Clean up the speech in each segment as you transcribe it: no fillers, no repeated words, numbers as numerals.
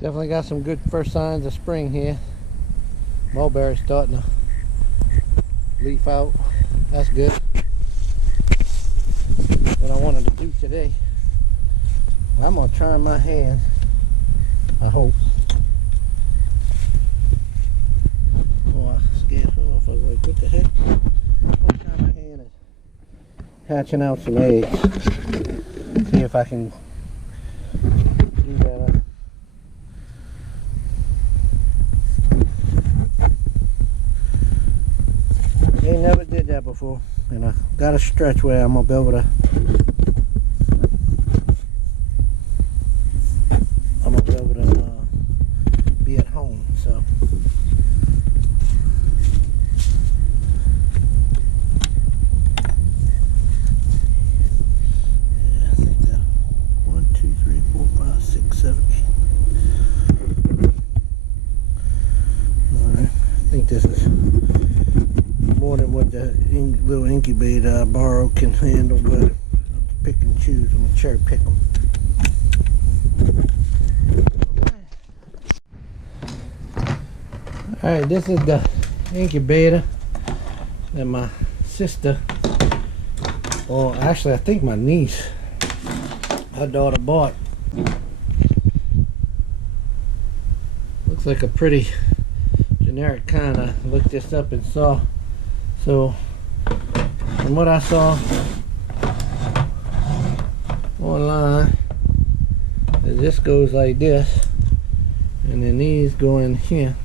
Definitely got some good first signs of spring here. Mulberry's starting to leaf out. That's good. What I wanted to do today, I'm gonna try my hand. I hope. Oh, I scared her off. I was like, what the heck? I'm gonna try my hand at hatching out some eggs. See if I can do that. Ain't never did that before, and I got a stretch where I'm gonna be able to. Be at home. So. Yeah, I think that 1, 2, 3, 4, 5, 6, 7, 8. All right, I think this is more than what the little incubator I borrowed can handle, but I'll pick and choose. I'm gonna cherry pick them. Alright, this is the incubator that my sister, or actually I think my niece, her daughter bought. Looks like a pretty generic kind. I looked this up and saw. So from what I saw online, this goes like this, and then these go in here,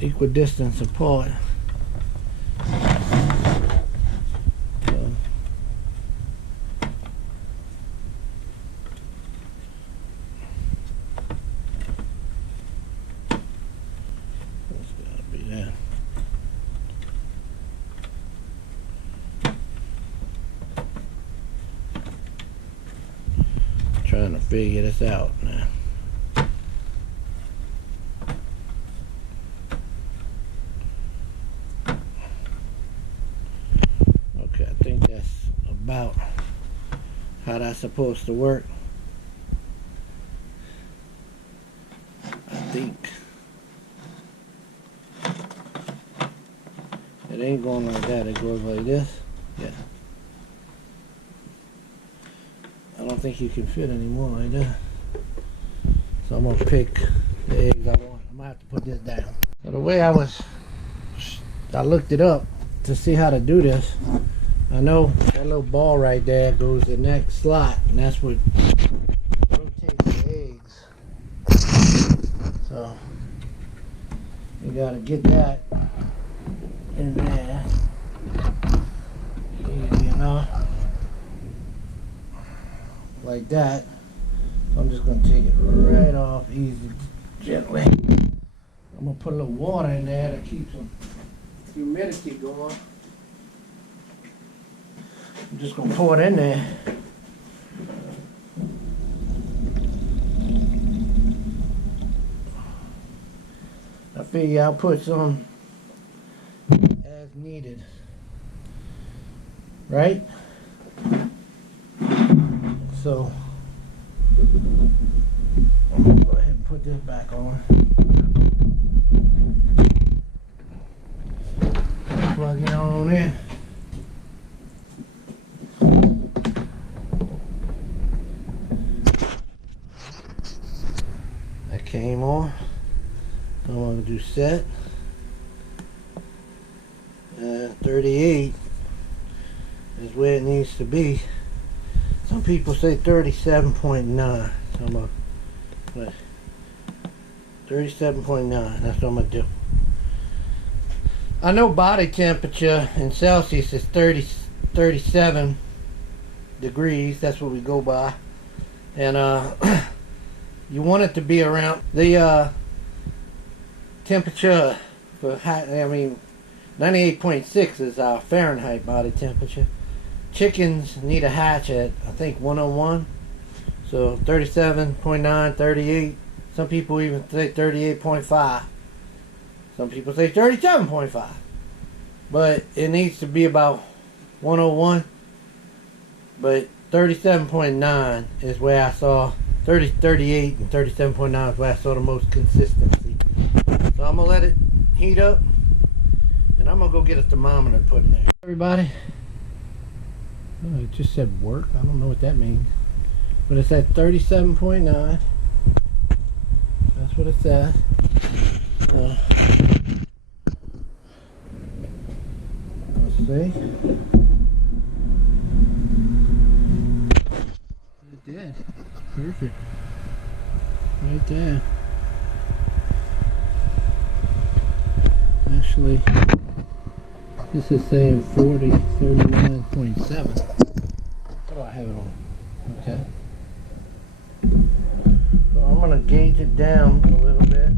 equidistance apart. So, that's gotta be that. Trying to figure this out now. Okay, I think that's about how that's supposed to work. I think it ain't going like that, it goes like this. Yeah. I don't think you can fit anymore like that. So I'm gonna pick the eggs I want. I'm gonna have to put this down. So the way I looked it up to see how to do this. I know that little ball right there goes in the next slot, and that's what rotates the eggs. So you gotta get that in there. Easy enough. Like that. So I'm just gonna take it right off easy, gently. I'm gonna put a little water in there to keep some humidity going. I'm just gonna pour it in there. I figure I'll put some as needed, right? So I'm gonna go ahead and put this back on. Plug it on in. That came on. I'm gonna do set. 38 is where it needs to be. Some people say 37.9. So I'm gonna 37.9. That's what I'm gonna do. I know body temperature in Celsius is 37 degrees. That's what we go by. And you want it to be around the temperature for 98.6 is our Fahrenheit body temperature. Chickens need a hatch at, I think, 101. So 37.9, 38. Some people even say 38.5. Some people say 37.5. But it needs to be about 101. But 37.9 is where I saw 38 and 37.9 is where I saw the most consistency. So I'm gonna let it heat up, and I'm gonna go get a thermometer to put in there. Everybody, oh, it just said work. I don't know what that means, but it's at 37.9. That's what it says. So let's see. It did. Perfect. Right there. Actually, this is saying 39.7. What do I have it on? Okay. So I'm going to gauge it down a little bit.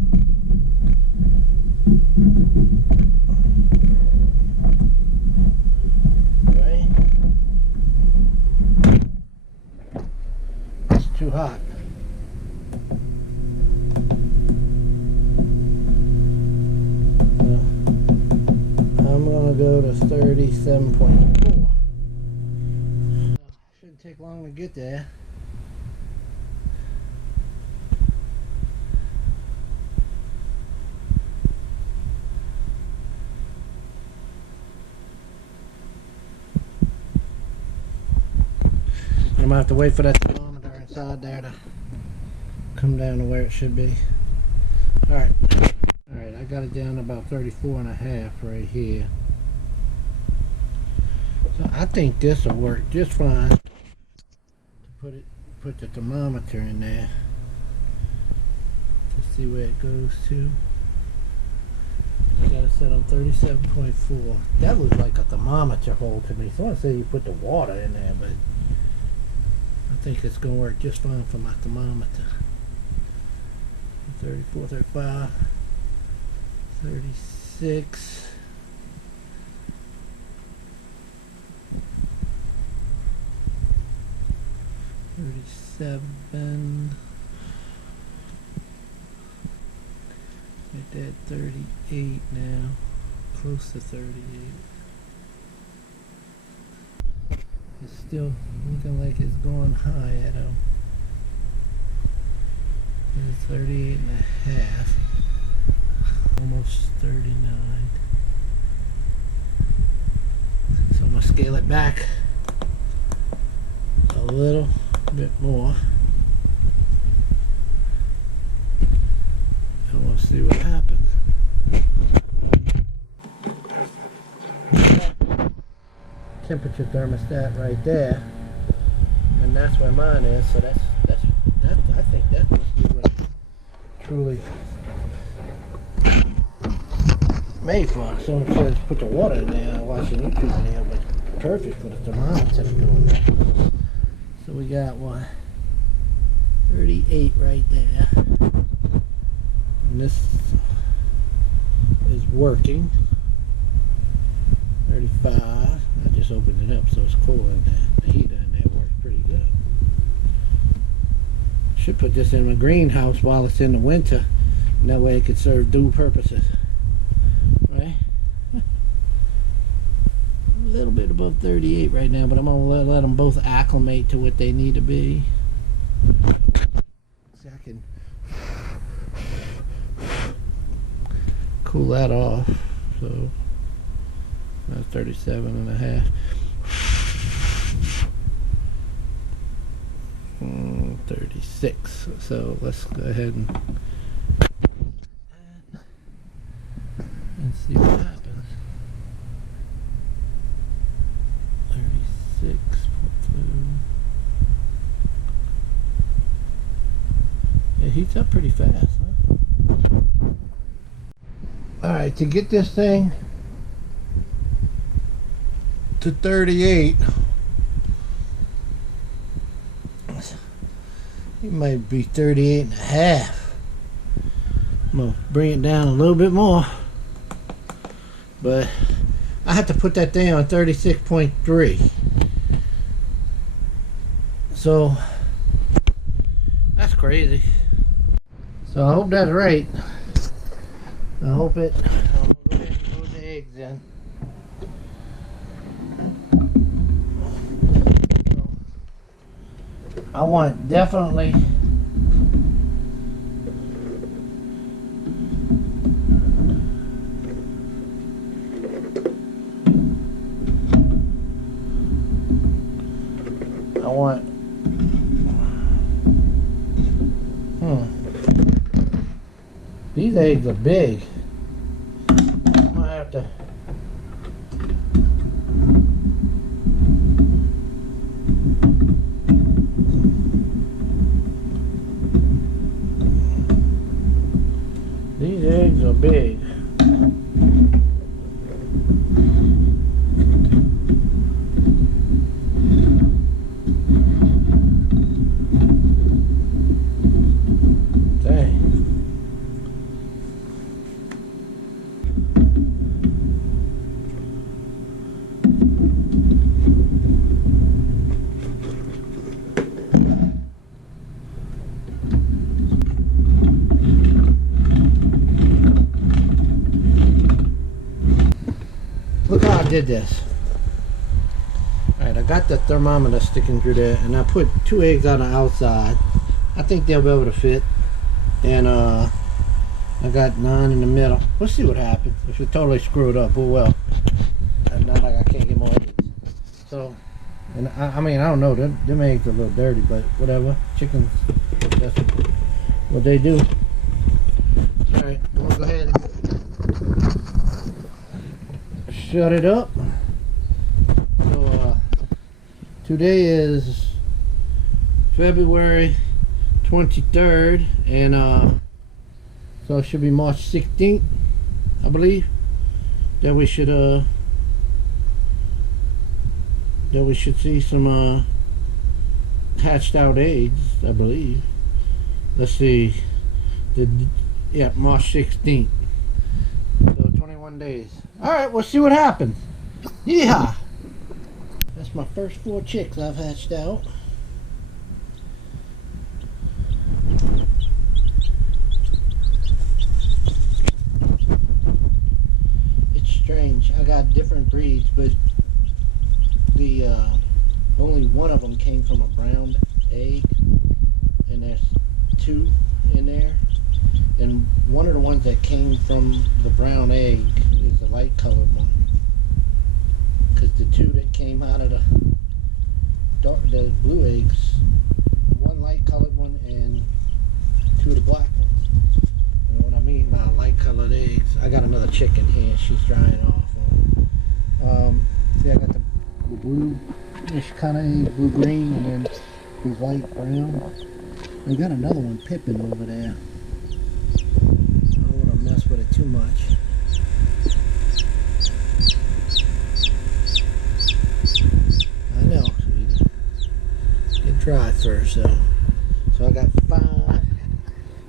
Right? It's too hot. I'm gonna go to 37.4. Shouldn't take long to get there. I'm gonna have to wait for that thermometer inside there to come down to where it should be. Alright. Alright, I got it down to about 34.5 right here. So I think this will work just fine to put the thermometer in there to see where it goes to. I got it set on 37.4. That looks like a thermometer hole to me. Someone said you put the water in there, but I think it's gonna work just fine for my thermometer. 34, 35, 36. 37. Right there, 38 now. Close to 38. It's still looking like it's going high though. It's 38 and a half. Almost 39. So I'm going to scale it back a little bit more. And we'll see what happens. Temperature thermostat right there. And that's where mine is. So that's I think that must be what it's truly made for. Someone says put the water in there. I'm watching YouTube video, but perfect for the thermometer to go in there. So we got one 38 right there, and this is working. 35. I just opened it up, so it's cool in there. The heater in there works pretty good. Should put this in my greenhouse while it's in the winter, and that way it could serve dual purposes. Right? A little bit above 38 right now, but I'm gonna let them both acclimate to what they need to be. See, I can cool that off. So that's 37 and a half. 36. So let's go ahead and see what happens. 36.2. It heats up pretty fast, huh? Alright, to get this thing to 38, it might be 38 and a half. I'm gonna bring it down a little bit more, but I have to put that thing on 36.3. So that's crazy. So I hope that's right. I hope it. I'm gonna go ahead and load the eggs in. I want definitely want. These eggs are big. I'm gonna have to. These eggs are big. Look how I did this. Alright, I got the thermometer sticking through there, and I put 2 eggs on the outside. I think they'll be able to fit. And I got 9 in the middle. We'll see what happens. If it's totally screwed up, oh well. Not like I can't get more eggs. So, and I mean, I don't know. Them eggs are a little dirty, but whatever. Chickens, that's what they do. Alright, I'm gonna go ahead and shut it up. So today is February 23rd, and so it should be March 16th, I believe, that we should see some hatched out eggs, I believe. Let's see, yeah, March 16th. So 21 days. Alright, we'll see what happens. Yeah. That's my first 4 chicks I've hatched out. It's strange. I got different breeds, but the only one of them came from a brown egg, and there's 2 in there. And one of the ones that came from the brown egg is the light colored one, because the 2 that came out of the blue eggs, one light colored one and 2 of the black ones. You know what I mean by light colored eggs. I got another chicken here, she's drying off. See, I got the blue-ish kind of egg, blue green, and then the white brown. We got another one pipping over there. Mess with it too much. I know, sweetie. Get dry first, though. So I got 5,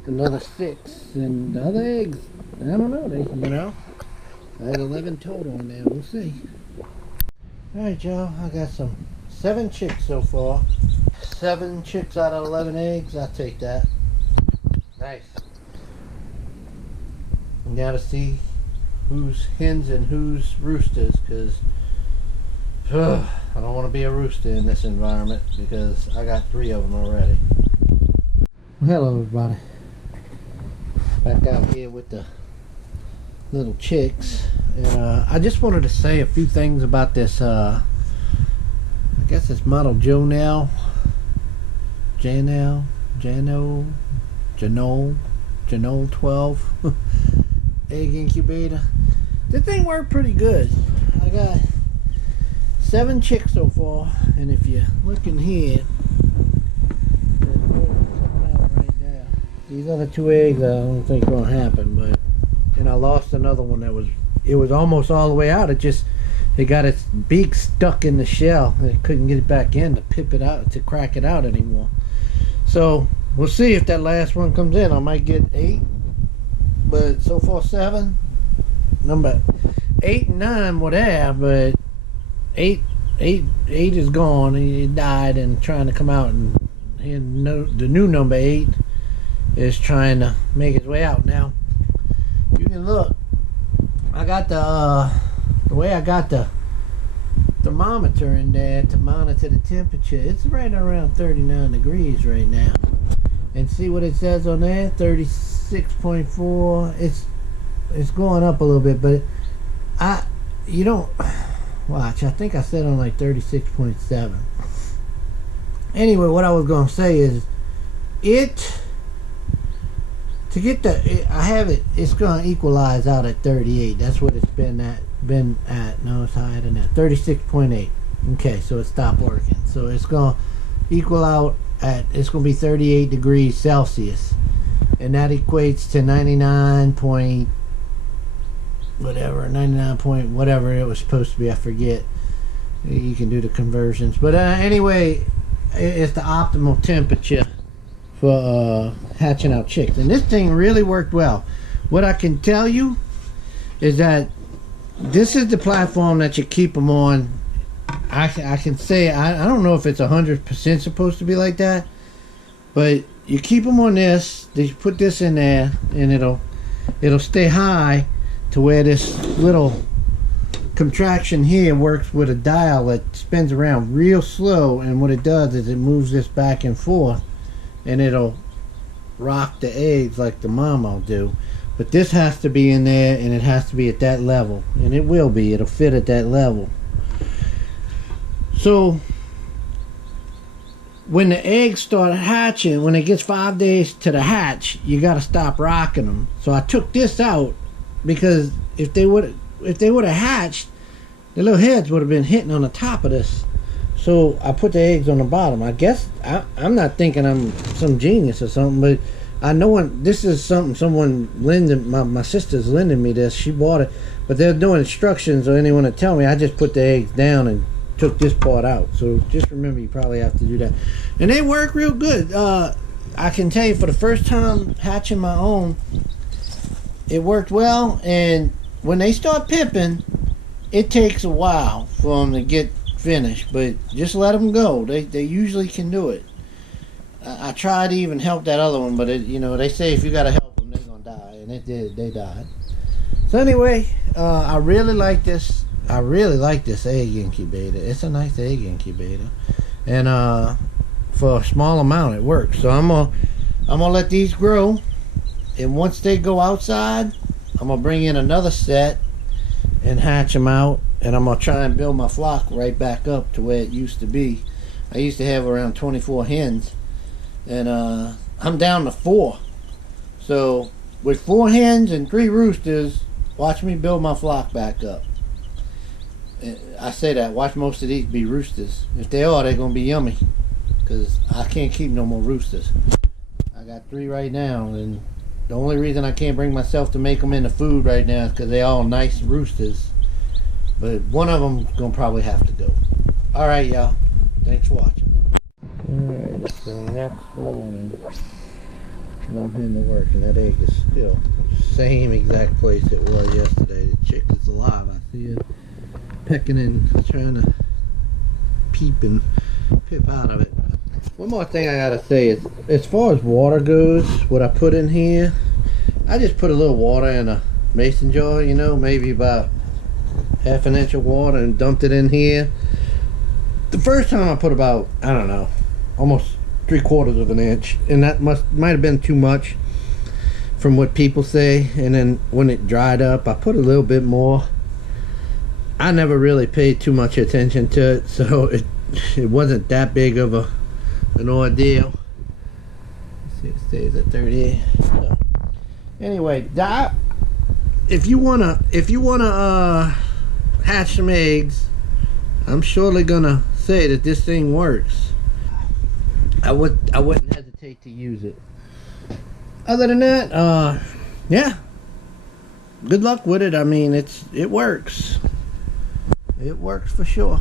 another 6, and the other eggs, I don't know, I had 11 total in there, we'll see. Alright, y'all, I got 7 chicks so far. 7 chicks out of 11 eggs, I'll take that. Nice. Now to see who's hens and who's roosters, because I don't want to be a rooster in this environment, because I got 3 of them already. Well, hello everybody. Back out here with the little chicks, and I just wanted to say a few things about this. I guess it's model Janoel 12 egg incubator. The thing worked pretty good. I got 7 chicks so far, and if you look in here, there's more coming out right there. These other 2 eggs I don't think gonna happen, but and I lost another one that was almost all the way out. It got its beak stuck in the shell, and it couldn't get it back in to crack it out anymore. So we'll see if that last one comes in. I might get 8, but so far 7. Number 8 and 9 were there, but 8 is gone. He died and trying to come out, and the new number 8 is trying to make his way out. Now you can look. I got the way I got the thermometer in there to monitor the temperature. It's right around 39 degrees right now. And see what it says on there, 36.4. It's going up a little bit, but you don't watch. I think I said on like 36.7. anyway, what I was gonna say is it to get the I have it. It's gonna equalize out at 38. That's what it's been at. No, it's higher than that. 36.8. Okay, so it stopped working. So it's gonna equal out at. It's gonna be 38 degrees Celsius, and that equates to 99 point whatever, 99 point whatever it was supposed to be. I forget. You can do the conversions, but anyway, it's the optimal temperature for hatching out chicks, and this thing really worked well. What I can tell you is that this is the platform that you keep them on. I can say I don't know if it's 100% supposed to be like that, but you keep them on this. They put this in there, and it'll stay high to where this little contraction here works with a dial that spins around real slow, and what it does is it moves this back and forth, and it'll rock the eggs like the mama will do. But this has to be in there, and it has to be at that level, and it will be. It'll fit at that level. So when the eggs start hatching, when it gets 5 days to the hatch, you got to stop rocking them. So I took this out because if they would have hatched, the little heads would have been hitting on the top of this. So I put the eggs on the bottom. I guess I'm not thinking I'm some genius or something, but I know this is something someone lended. My sister's lending me this. She bought it, but they're doing instructions or anyone to tell me. I just put the eggs down and took this part out. So just remember, you probably have to do that. And they work real good. I can tell you, for the first time hatching my own, it worked well. And when they start pipping, it takes a while for them to get finished, but just let them go. They usually can do it. I tried to even help that other one, but they say if you gotta help them, they're gonna die, and it did. They died. So anyway, I really like this. I really like this egg incubator. It's a nice egg incubator, and for a small amount, it works. So I'm gonna let these grow, and once they go outside, I'm gonna bring in another set and hatch them out, and I'm gonna try and build my flock right back up to where it used to be. I used to have around 24 hens, and I'm down to 4. So with 4 hens and 3 roosters, watch me build my flock back up. I say that, watch most of these be roosters. If they are, they're gonna be yummy, because I can't keep no more roosters. I got 3 right now, and the only reason I can't bring myself to make them into food right now is because they're all nice roosters. But one of them's gonna probably have to go. Alright, y'all. Thanks for watching. Alright, it's the next morning. And I'm heading to work, and that egg is still the same exact place it was yesterday. The chick is alive. I see it pecking in, trying to peep and pip out of it. One more thing I gotta say is, as far as water goes, what I put in here, I just put a little water in a mason jar, maybe about half an inch of water, and dumped it in here. The first time I put about, I don't know, almost 3/4 of an inch, and that might have been too much from what people say. And then when it dried up, I put a little bit more. I never really paid too much attention to it, so it wasn't that big of an ordeal. Let's see, it stays at 38. So, anyway, if you wanna hatch some eggs, I'm surely gonna say that this thing works. I wouldn't hesitate to use it. Other than that, yeah, good luck with it. I mean, it works. It works for sure.